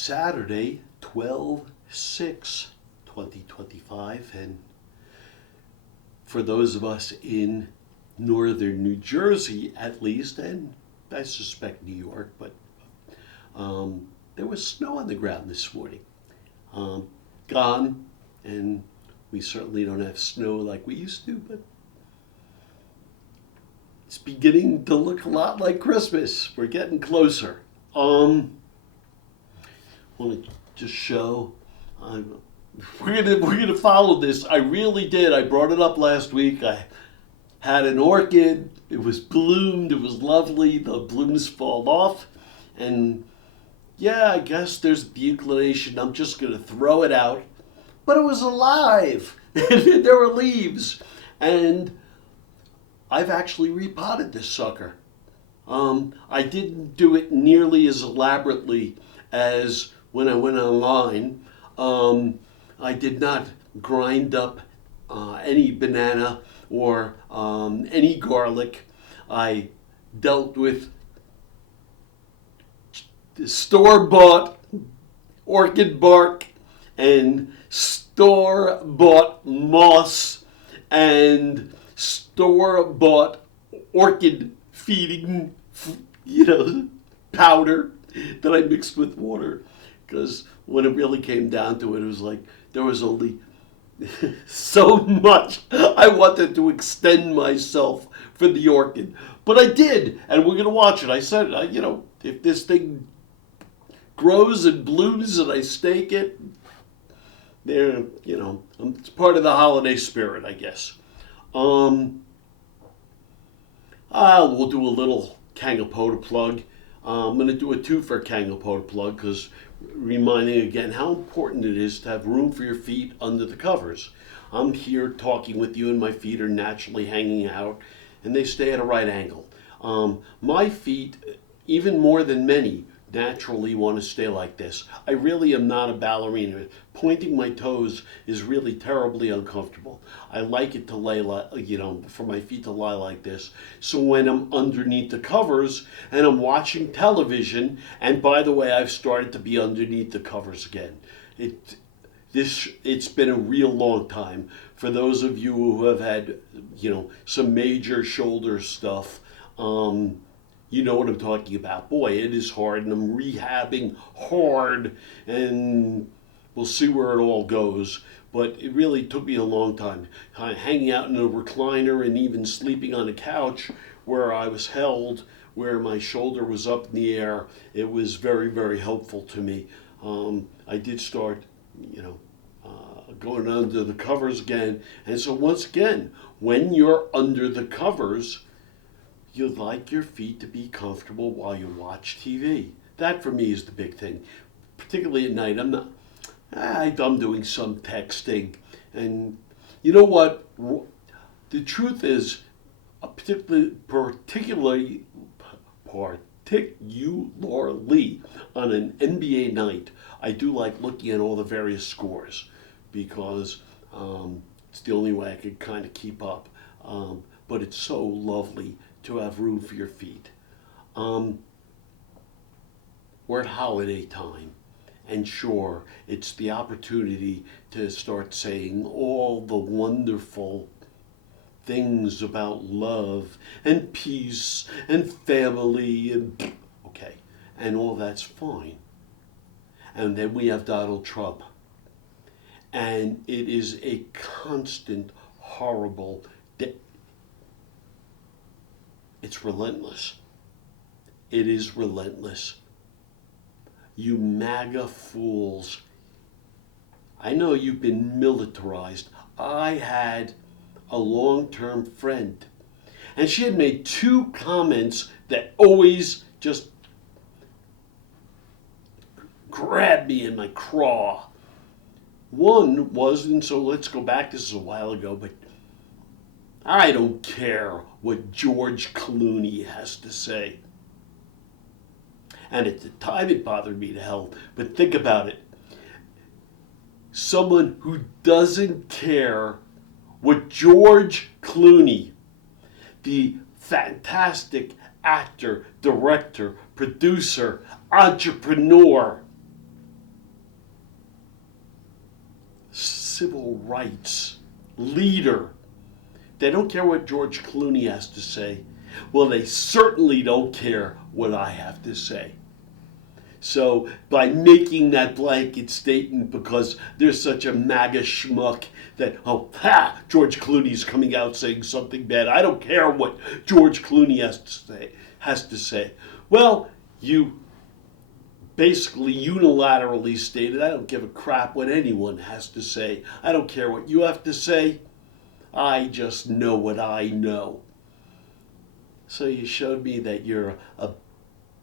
Saturday, 12/6/2025, and for those of us in northern New Jersey at least, and I suspect New York, but there was snow on the ground this morning. Gone, and we certainly don't have snow like we used to, but it's beginning to look a lot like Christmas. We're getting closer. Want to just show. We're gonna follow this. I really did. I brought it up last week. I had an orchid. It was bloomed. It was lovely. The blooms fall off, and yeah, I guess there's the inclination. I'm just gonna throw it out, but it was alive. There were leaves, and I've actually repotted this sucker. I didn't do it nearly as elaborately as when I went online. I did not grind up any banana or any garlic. I dealt with store-bought orchid bark and store-bought moss and store-bought orchid feeding, powder that I mixed with water. Because when it really came down to it, it was like there was only so much I wanted to extend myself for the orchid. But I did, and we're going to watch it. I said, if this thing grows and blooms and I stake it, there, it's part of the holiday spirit, I guess. We'll do a little Kangapota plug. I'm going to do a twofer Kangapota plug because reminding again how important it is to have room for your feet under the covers. I'm here talking with you and my feet are naturally hanging out and they stay at a right angle. My feet, even more than many, naturally want to stay like this. I really am not a ballerina. Pointing my toes is really terribly uncomfortable. I like it to lay, for my feet to lie like this. So when I'm underneath the covers and I'm watching television, and by the way, I've started to be underneath the covers again. It's been a real long time. For those of you who have had, some major shoulder stuff, you know what I'm talking about. Boy, it is hard, and I'm rehabbing hard, and we'll see where it all goes. But it really took me a long time. Hanging out in a recliner and even sleeping on a couch where I was held, where my shoulder was up in the air, it was very, very helpful to me. I did start, going under the covers again. And so once again, when you're under the covers, you like your feet to be comfortable while you watch TV. That for me is the big thing. Particularly at night, I'm doing some texting. And you know what? The truth is, particularly on an NBA night, I do like looking at all the various scores because it's the only way I could kind of keep up. But it's so lovely to have room for your feet. We're at holiday time, and sure, it's the opportunity to start saying all the wonderful things about love and peace and family and all that's fine. And then we have Donald Trump, and it is a constant, horrible It's relentless. It is relentless. You MAGA fools. I know you've been militarized. I had a long-term friend, and she had made two comments that always just grabbed me in my craw. One was, and so let's go back, this is a while ago, but I don't care what George Clooney has to say. And at the time it bothered me to hell, but think about it. Someone who doesn't care what George Clooney, the fantastic actor, director, producer, entrepreneur, civil rights leader. They don't care what George Clooney has to say. Well, they certainly don't care what I have to say. So by making that blanket statement because there's such a MAGA schmuck that, George Clooney's coming out saying something bad. I don't care what George Clooney has to say. Well, you basically unilaterally stated, I don't give a crap what anyone has to say. I don't care what you have to say. I just know what I know. So you showed me that you're a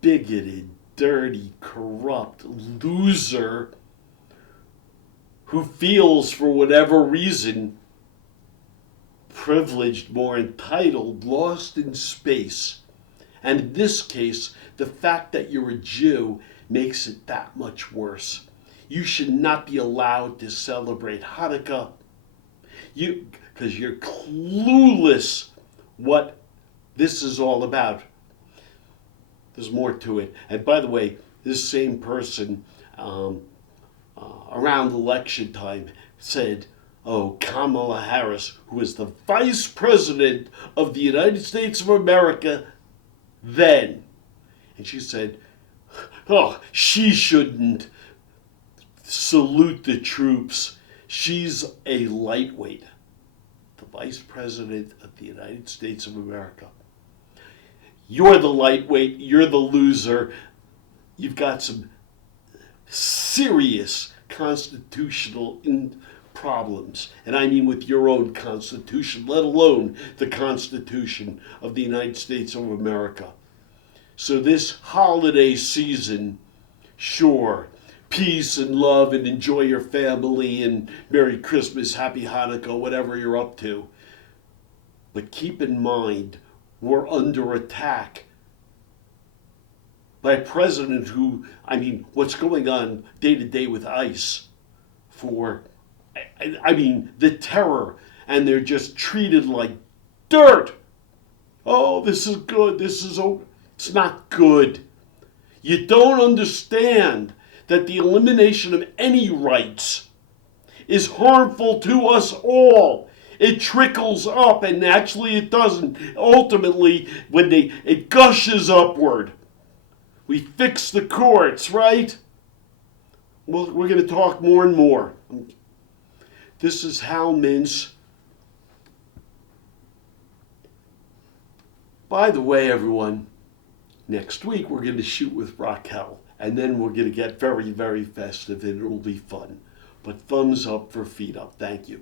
bigoted, dirty, corrupt loser who feels, for whatever reason, privileged, more entitled, lost in space. And in this case, the fact that you're a Jew makes it that much worse. You should not be allowed to celebrate Hanukkah because you're clueless what this is all about. There's more to it. And by the way, this same person around election time said, Kamala Harris, who is the vice president of the United States of America then. And she said, she shouldn't salute the troops. She's a lightweight. The vice president of the United States of America. You're the lightweight, you're the loser. You've got some serious constitutional problems. And I mean with your own constitution, let alone the Constitution of the United States of America. So this holiday season, sure, peace and love and enjoy your family and Merry Christmas, Happy Hanukkah, whatever you're up to. But keep in mind, we're under attack by a president who, what's going on day to day with ICE for, the terror, and they're just treated like dirt. This is good, it's not good. You don't understand that the elimination of any rights is harmful to us all. It trickles up, and actually it doesn't. Ultimately, it gushes upward. We fix the courts, right? Well, we're going to talk more and more. This is Hal Mintz. By the way, everyone, next week we're going to shoot with Raquel, and then we're going to get very, very festive, and it'll be fun. But thumbs up for Feet Up. Thank you.